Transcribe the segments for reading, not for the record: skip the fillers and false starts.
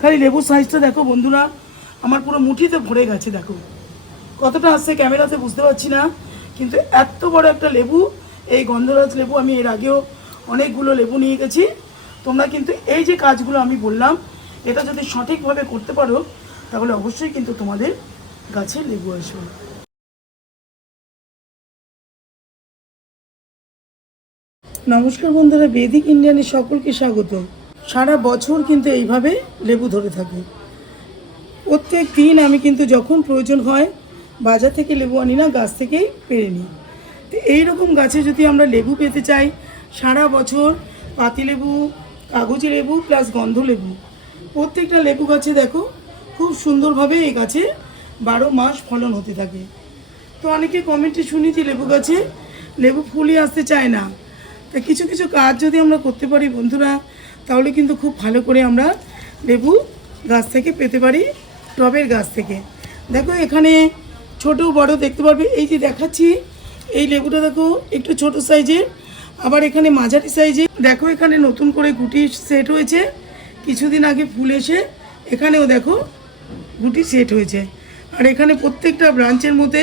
খালি লেবুর সাইজটা দেখো বন্ধুরা, আমার পুরো মুঠিতে ভরে গেছে। দেখো কতটা আসছে ক্যামেরাতে বুঝতে পারছি না, কিন্তু এত বড় একটা লেবু, এই গন্ধরাজ লেবু। আমি এর আগেও অনেকগুলো লেবু নিয়ে গেছি। তোমরা কিন্তু এই যে কাজগুলো আমি বললাম, এটা যদি সঠিকভাবে করতে পারো তাহলে অবশ্যই কিন্তু তোমাদের গাছে লেবু আসবে। নমস্কার বন্ধুরা, বেদিক ইন্ডিয়ানে সকলকে স্বাগত। সারা বছর কিন্তু এইভাবে লেবু ধরে থাকে। প্রত্যেক দিন আমি কিন্তু যখন প্রয়োজন হয় বাজার থেকে লেবু আনি না, গাছ থেকেই পেরে নিই। তো এইরকম গাছে যদি আমরা লেবু পেতে চাই সারা বছর, পাতিলেবু, কাগজি লেবু প্লাস গন্ধ লেবু, প্রত্যেকটা লেবু গাছে দেখো খুব সুন্দরভাবে এই গাছে 12 মাস ফলন হতে থাকে। তো অনেকে কমেন্টে শুনি যে লেবু গাছে লেবু ফুলই আসতে চায় না। তা কিছু কিছু কাজ যদি আমরা করতে পারি বন্ধুরা, তাহলে কিন্তু খুব ভালো করে আমরা লেবু গাছ থেকে পেতে পারি, টবের গাছ থেকে। দেখো এখানে ছোট বড় দেখতে পারবে। এই যে দেখাচ্ছি এই লেবুটা দেখো একটু ছোট সাইজের, আবার এখানে মাঝারি সাইজে। দেখো এখানে নতুন করে গুটি সেট হয়েছে, কিছুদিন আগে ফুল এসে এখানেও দেখো গুটি সেট হয়েছে। আর এখানে প্রত্যেকটা ব্রাঞ্চের মধ্যে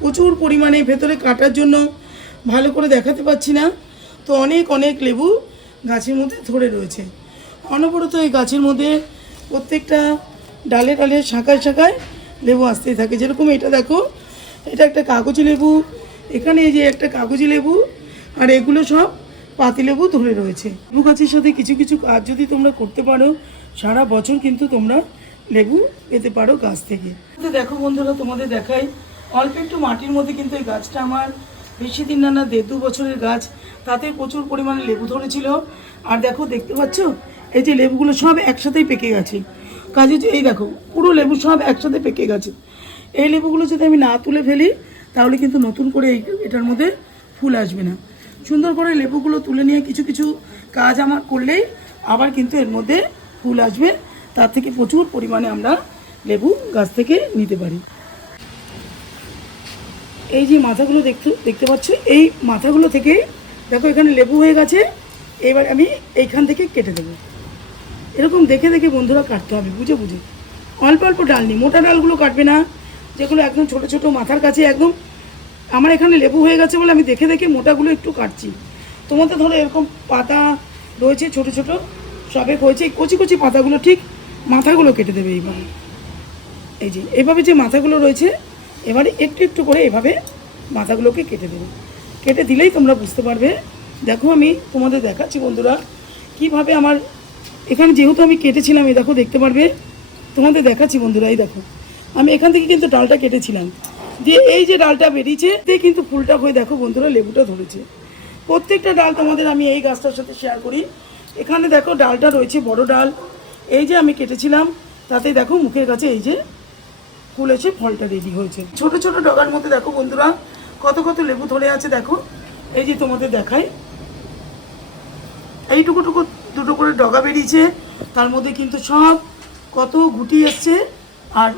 প্রচুর পরিমাণে, ভেতরে কাটার জন্য ভালো করে দেখাতে পাচ্ছি না, তো অনেক অনেক লেবু গাছের মধ্যে ধরে রয়েছে। অনবরত এই গাছের মধ্যে প্রত্যেকটা ডালে ডালে শাখায় শাখায় লেবু আসতেই থাকে। যেরকম এটা দেখো, এটা একটা কাগজি লেবু, এখানে এই যে একটা কাগজি লেবু, আর এগুলো সব পাতিলেবু ধরে রয়েছে। লেবু গাছের সাথে কিছু কিছু কাজ যদি তোমরা করতে পারো, সারা বছর কিন্তু তোমরা লেবু পেতে পারো গাছ থেকে। তো দেখো বন্ধুরা, তোমাদের দেখাই অল্প একটু মাটির মধ্যে কিন্তু এই গাছটা আমার বেশি দিন না 1.5-2 বছরের গাছ, তাতে প্রচুর পরিমাণে লেবু ধরেছিল। আর দেখো দেখতে পাচ্ছ এই যে লেবুগুলো সব একসাথেই পেকে গেছে। কাজে এই দেখো পুরো লেবু সব একসাথে পেকে গেছে। এই লেবুগুলো যদি আমি না তুলে ফেলি তাহলে কিন্তু নতুন করে এটার মধ্যে ফুল আসবে না। সুন্দর করে লেবুগুলো তুলে নিয়ে কিছু কিছু কাজ আমার করলেই আবার কিন্তু এর মধ্যে ফুল আসবে। তার থেকে প্রচুর পরিমাণে আমরা লেবু গাছ থেকে নিতে পারি। এই যে মাথাগুলো দেখতে পাচ্ছ, এই মাথাগুলো থেকে দেখো এখানে লেবু হয়ে গেছে। এবার আমি এইখান থেকে কেটে দেবো। এরকম দেখে দেখে বন্ধুরা কাটতে হবে, বুঝে বুঝে। অল্প অল্প ডাল নিই, মোটা ডালগুলো কাটবে না, যেগুলো একদম ছোট ছোট মাথার কাছে একদম। আমার এখানে লেবু হয়ে গেছে বলে আমি দেখে দেখে মোটাগুলো একটু কাটছি। তোমাদের ধরো এরকম পাতা রয়েছে ছোট ছোট সবে হয়েছে, কচি কচি পাতাগুলো ঠিক মাথাগুলো কেটে দেবে এইভাবে। এই যে এভাবে যে মাথাগুলো রয়েছে, এবারে একটু একটু করে এভাবে মাথাগুলোকে কেটে দেবে। কেটে দিলেই তোমরা বুঝতে পারবে। দেখো আমি তোমাদের দেখাচ্ছি বন্ধুরা কিভাবে আমার এখানে যেহেতু আমি কেটেছিলাম, এই দেখো দেখতে পারবে, তোমাদের দেখাচ্ছি বন্ধুরা। এই দেখো আমি এখান থেকে কিন্তু ডালটা কেটেছিলাম, দিয়ে এই যে ডালটা বেরিয়েছে দিয়ে কিন্তু ফুলটা হয়ে দেখো বন্ধুরা লেবুটা ধরেছে। প্রত্যেকটা ডাল তোমাদের আমি এই গাছটার সাথে শেয়ার করি। এখানে দেখো ডালটা রয়েছে বড় ডাল, এই যে আমি কেটেছিলাম তাতেই দেখো মুখের কাছে এই যে ফুল এসে ফলটা রেডি হয়েছে। ছোট ছোট ডগার মধ্যে দেখো বন্ধুরা কত কত লেবু ধরে আছে। দেখো এই যে তোমাদের দেখাই, এইটুকু টুকু দুটো করে ডগা বেরিয়েছে, তার মধ্যে কিন্তু সব কত গুটি এসছে আর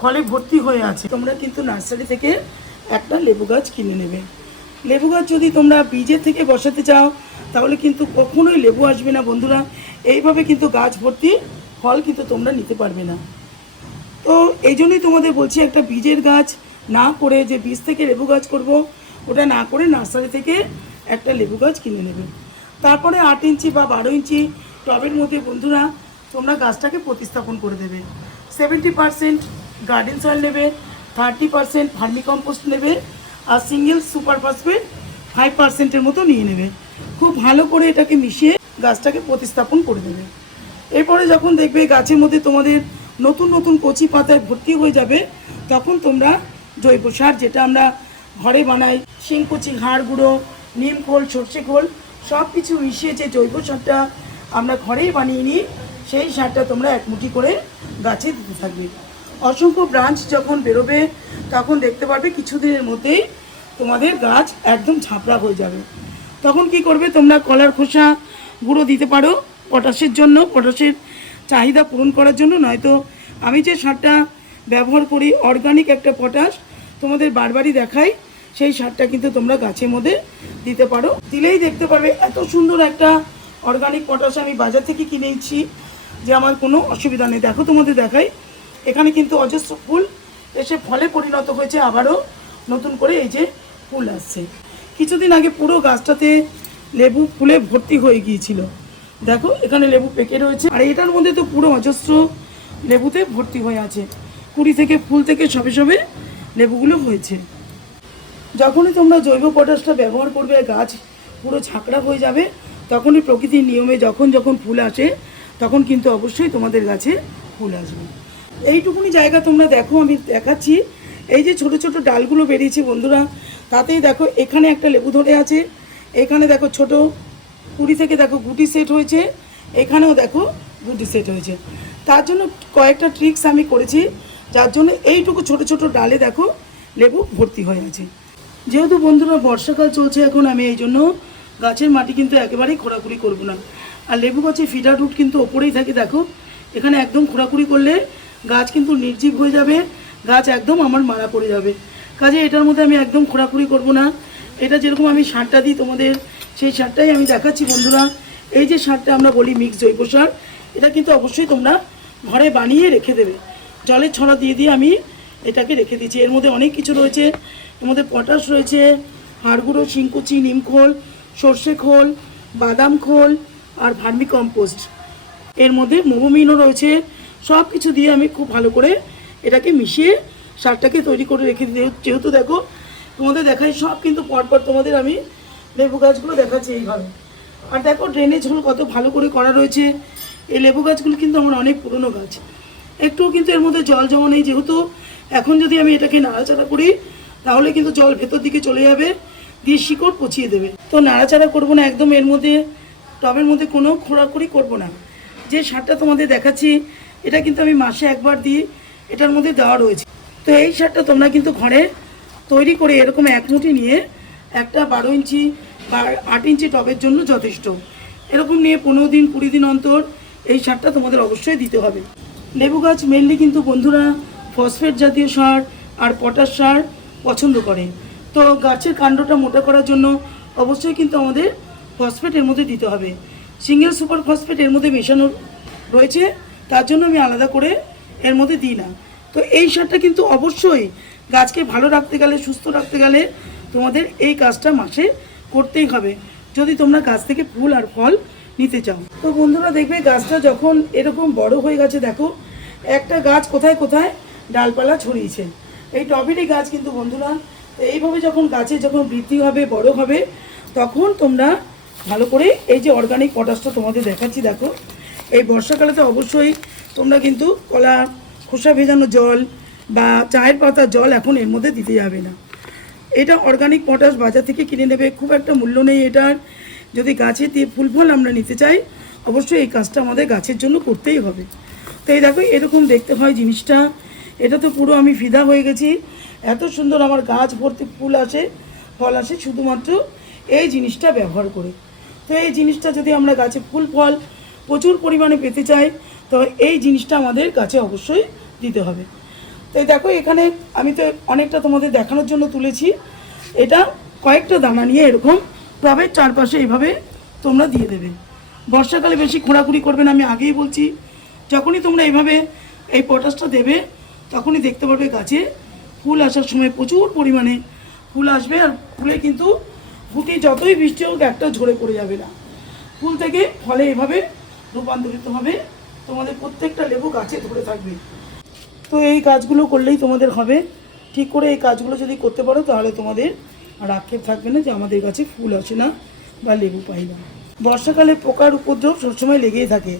ফলে ভর্তি হয়ে আছে। তোমরা কিন্তু নার্সারি থেকে একটা লেবু গাছ কিনে নেবে। লেবু গাছ যদি তোমরা বীজের থেকে বসাতে চাও তাহলে কিন্তু কখনোই লেবু আসবে না বন্ধুরা। এইভাবে কিন্তু গাছ ভর্তি ফল কিন্তু তোমরা নিতে পারবে না। তো এই জন্যই তোমাদের বলছি, একটা বীজের গাছ না করে যে বীজ থেকে লেবু গাছ করব, ওটা না করে নার্সারি থেকে একটা লেবু গাছ কিনে নেবে। তারপরে 8 ইঞ্চি বা 12 ইঞ্চি টবের মধ্যে বন্ধুরা তোমরা গাছটাকে প্রতিস্থাপন করে দেবে। 70% গার্ডেন সয়েল নেবে, 30% ভার্মি কম্পোস্ট নেবে, আর সিঙ্গেল সুপার ফসফেট 5%-এর মতো নিয়ে নেবে। খুব ভালো করে এটাকে মিশিয়ে গাছটাকে প্রতিস্থাপন করে দেবে। এরপরে যখন দেখবে গাছের মধ্যে তোমাদের নতুন নতুন কচি পাতায় ভর্তি হয়ে যাবে, তখন তোমরা জৈব সার, যেটা আমরা ঘরে বানাই, শিংকুচি, হাড় গুঁড়ো, নিম খোল, সর্ষে খোল সব কিছু মিশিয়ে যে জৈব সারটা আমরা ঘরেই বানিয়ে নিই, সেই সারটা তোমরা এক মুঠি করে গাছে দিতে থাকবে। অসংখ্য ব্রাঞ্চ যখন বেরোবে তখন দেখতে পারবে কিছুদিনের মধ্যেই তোমাদের গাছ একদম ঝাঁপড়া হয়ে যাবে। তখন কি করবে, তোমরা কলার খোসা গুঁড়ো দিতে পারো পটাশের জন্য, পটাশের চাহিদা পূরণ করার জন্য। নয়তো আমি যে সারটা ব্যবহার করি অর্গানিক একটা পটাশ, তোমাদের বারবারই দেখাই, সেই সারটা কিন্তু তোমরা গাছের মধ্যে দিতে পারো। দিলেই দেখতে পারবে এত সুন্দর একটা অর্গানিক পটাশ আমি বাজার থেকে কিনেছি। যে আমার কোনো অসুবিধা নেই। দেখো তোমাদের দেখাই, এখানে কিন্তু অজস্র ফুল এসে ফলে পরিণত হয়েছে, আবারও নতুন করে এই যে ফুল আসছে। কিছুদিন আগে পুরো গাছটাতে লেবু ফুলে ভর্তি হয়ে গিয়েছিল। দেখো এখানে লেবু পেকে রয়েছে, আর এটার মধ্যে তো পুরো অজস্র লেবুতে ভর্তি হয়ে আছে। কুড়ি থেকে ফুল থেকে সবে সবে লেবুগুলো হয়েছে। যখনই তোমরা জৈব পটাশটা ব্যবহার করবে, গাছ পুরো ঝাঁকড়া হয়ে যাবে, তখনই প্রকৃতির নিয়মে যখন যখন ফুল আসে তখন কিন্তু অবশ্যই তোমাদের গাছে ফুল আসবে। এইটুকুনি জায়গা তোমরা দেখো, আমি দেখাচ্ছি। এই যে ছোট ছোট ডালগুলো বেরিয়েছে বন্ধুরা, তাতেই দেখো এখানে একটা লেবু ধরে আছে, এখানে দেখো ছোট কুড়ি থেকে দেখো গুটি সেট হয়েছে, এখানেও দেখো গুটি সেট হয়েছে। তার জন্য কয়েকটা ট্রিক্স আমি করেছি, যার জন্য এইটুকু ছোট ছোট ডালে দেখো লেবু ভর্তি হয়ে আছে। যেহেতু বন্ধুরা বর্ষাকাল চলছে এখন, আমি এই জন্য গাছের মাটি কিন্তু একেবারেই খোঁড়াখুড়ি করবো না। আর লেবু গাছে ফিডার রুট কিন্তু ওপরেই থাকে, দেখো এখানে একদম খোঁড়াখুড়ি করলে গাছ কিন্তু নির্জীব হয়ে যাবে, গাছ একদম আমার মারা পড়ে যাবে। কাজে এটার মধ্যে আমি একদম খোঁড়াখুড়ি করবো না। এটা যেরকম আমি সারটা দিই তোমাদের, সেই সারটাই আমি দেখাচ্ছি বন্ধুরা। এই যে সারটা আমরা বলি মিক্স জৈব সার, এটা কিন্তু অবশ্যই তোমরা ঘরে বানিয়ে রেখে দেবে। জলের ছড়া দিয়ে দিয়ে আমি এটাকে রেখে দিচ্ছি। এর মধ্যে অনেক কিছু রয়েছে, এর মধ্যে পটাশ রয়েছে, হাড়গুঁড়ো, শিংকুচি, নিমখোল, সর্ষে খোল, বাদাম খোল আর ভার্মি কম্পোস্ট। এর মধ্যে মোমোমিনও রয়েছে। সব কিছু দিয়ে আমি খুব ভালো করে এটাকে মিশিয়ে সারটাকে তৈরি করে রেখে দিই। যেহেতু দেখো তোমাদের দেখাই সব কিন্তু পরপর তোমাদের আমি লেবু গাছগুলো দেখাচ্ছি এইভাবে। আর দেখো ড্রেনেজ হোল কত ভালো করে করা রয়েছে। এই লেবু গাছগুলো কিন্তু আমার অনেক পুরনো গাছ, একটুও কিন্তু এর মধ্যে জল জমা নেই। যেহেতু এখন যদি আমি এটাকে নাড়াচাড়া করি তাহলে কিন্তু জল ভেতর দিকে চলে যাবে, দিয়ে শিকড় পচিয়ে দেবে। তো নাড়াচাড়া করবো না একদম, এর মধ্যে টবের মধ্যে কোনো খোঁড়াখুড়ি করবো না। যে সারটা তোমাদের দেখাচ্ছি এটা কিন্তু আমি মাসে একবার দিই, এটার মধ্যে দেওয়া রয়েছে। তো এই সারটা তোমরা কিন্তু ঘরে তৈরি করে এরকম এক মুঠি নিয়ে একটা 12 ইঞ্চি বা 8 ইঞ্চি টবের জন্য যথেষ্ট। এরকম নিয়ে 15 দিন 20 দিন অন্তর এই সারটা তোমাদের অবশ্যই দিতে হবে। লেবু গাছ মেনলি কিন্তু বন্ধুরা ফসফেট জাতীয় সার আর পটাশ সার পছন্দ করে। তো গাছের কাণ্ডটা মোটা করার জন্য অবশ্যই কিন্তু আমাদের ফসফেট এর মধ্যে দিতে হবে। সিঙ্গেল সুপার ফসফেট এর মধ্যে মেশানো রয়েছে, তার জন্য আমি আলাদা করে এর মধ্যে দিই না। তো এই সারটা কিন্তু অবশ্যই গাছকে ভালো রাখতে গেলে, সুস্থ রাখতে গেলে তোমাদের এই কাজটা মাসে করতেই হবে, যদি তোমরা গাছ থেকে ফুল আর ফল নিতে চাও। তো বন্ধুরা দেখবে গাছটা যখন এরকম বড় হয়ে গেছে, দেখো একটা গাছ কোথায় কোথায় ডালপালা ছড়িয়েছে। এই টবেরই গাছ কিন্তু বন্ধুরা। এইভাবে যখন গাছে যখন বৃদ্ধি হবে, বড় হবে, তখন তোমরা ভালো করে এই যে অর্গানিক পটাশটা তোমাদের দেখাচ্ছি, দেখো এই বর্ষাকালে তো অবশ্যই তোমরা কিন্তু কলা খোসা ভেজানো জল বা চায়ের পাতার জল এখন এর মধ্যে দিতে যাবে না। এটা অর্গানিক পটাশ বাজার থেকে কিনে নেবে, খুব একটা মূল্য নেই এটার। যদি গাছে দিয়ে ফুল ফল আমরা নিতে চাই, অবশ্যই এই কাজটা আমাদের গাছের জন্য করতেই হবে। তো এই দেখো এরকম দেখতে হয় জিনিসটা। এটা তো পুরো আমি ফিদা হয়ে গেছি, এত সুন্দর আমার গাছ ভর্তি ফুল আসে, ফল আসে শুধুমাত্র এই জিনিসটা ব্যবহার করে। তো এই জিনিসটা যদি আমরা গাছে ফুল ফল প্রচুর পরিমাণে পেতে চাই, তো এই জিনিসটা আমাদের গাছে অবশ্যই দিতে হবে। তো এই দেখো এখানে আমি তো অনেকটা তোমাদের দেখানোর জন্য তুলেছি। এটা কয়েকটা দানা নিয়ে এরকম টবের চারপাশে এইভাবে তোমরা দিয়ে দেবে। বর্ষাকালে বেশি খোঁড়াখুড়ি করবে না, আমি আগেই বলছি। যখনই তোমরা এইভাবে এই পটাশটা দেবে তখনই দেখতে পারবে গাছে ফুল আসার সময় প্রচুর পরিমাণে ফুল আসবে। আর ফুলে কিন্তু ফুটি যতই বৃষ্টি হোক একটা ঝরে পড়ে যাবে না, ফুল থেকে ফলে এভাবে রূপান্তরিত হবে, তোমাদের প্রত্যেকটা লেবু গাছে ধরে থাকবে। তো এই কাজগুলো করলেই তোমাদের হবে। ঠিক করে এই কাজগুলো যদি করতে পারো তাহলে তোমাদের আর আক্ষেপ থাকবে না যে আমাদের গাছে ফুল আসে না বা লেবু পাই না। বর্ষাকালে পোকার উপদ্রব সবসময় লেগেই থাকে,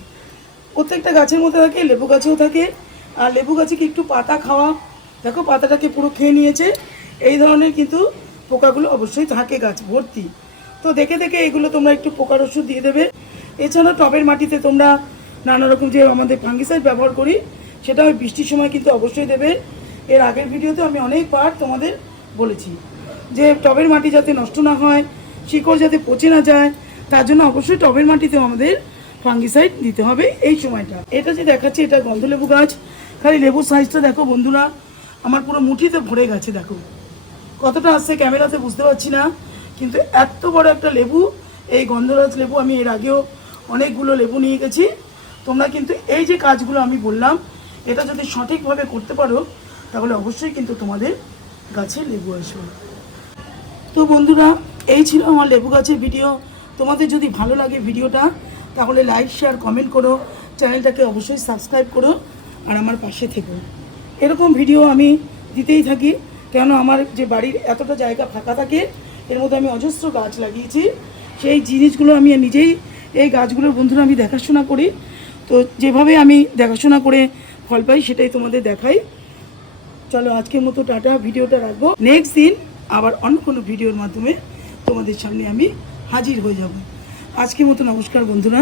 প্রত্যেকটা গাছের মধ্যে থাকে, লেবু গাছেও থাকে। আর লেবু গাছে কি একটু পাতা খাওয়া, দেখো পাতাটাকে পুরো খেয়ে নিয়েছে, এই ধরনের কিন্তু পোকাগুলো অবশ্যই থাকে গাছ ভর্তি। তো দেখে দেখে এগুলো তোমরা একটু পোকার ওষুধ দিয়ে দেবে। এছাড়া টবের মাটিতে তোমরা নানা রকম যে আমাদের ফাঙ্গিসাইড ব্যবহার করি, সেটা ওই বৃষ্টির সময় কিন্তু অবশ্যই দেবে। এর আগের ভিডিওতে আমি অনেকবার তোমাদের বলেছি যে টবের মাটি যাতে নষ্ট না হয়, শিকড় যাতে পচে না যায়, তার জন্য অবশ্যই টবের মাটিতেও আমাদের ফাঙ্গিসাইড দিতে হবে এই সময়টা। এটা যে দেখাচ্ছি এটা গন্ধলেবু গাছ, খালি লেবুর সাইজটা দেখো বন্ধুরা, আমার পুরো মুঠিতে ভরে গেছে। দেখো কতটা আসছে ক্যামেরাতে বুঝতে পারছি না, কিন্তু এত বড় একটা লেবু, এই গন্ধরাজ লেবু। আমি এর আগেও অনেকগুলো লেবু নিয়ে গেছি, তোমরা কিন্তু এই যে কাজগুলো আমি বললাম এটা যদি সঠিকভাবে করতে পারো তাহলে অবশ্যই কিন্তু তোমাদের গাছে লেবু আসবে। তো বন্ধুরা, এই ছিল আমার লেবু গাছের ভিডিও। তোমাদের যদি ভালো লাগে ভিডিওটা তাহলে লাইক শেয়ার কমেন্ট করো, চ্যানেলটাকে অবশ্যই সাবস্ক্রাইব করো আর আমার পাশে থেকো। এরকম ভিডিও আমি দিতেই থাকি, কেন আমার যে বাড়ির এতটা জায়গা ফাঁকা থাকে এর মধ্যে আমি অজস্র গাছ লাগিয়েছি। সেই জিনিসগুলো আমি নিজেই, এই গাছগুলোর বন্ধুরা আমি দেখাশোনা করি। তো যেভাবে আমি দেখাশোনা করে ফল পাই সেটাই তোমাদের দেখাই। চলো আজকের মতো টাটা, ভিডিওটা রাখবো। নেক্সট দিন আবার অন্য কোনো ভিডিওর মাধ্যমে তোমাদের সামনে আমি হাজির হয়ে যাব। আজকের মতো নমস্কার বন্ধুরা।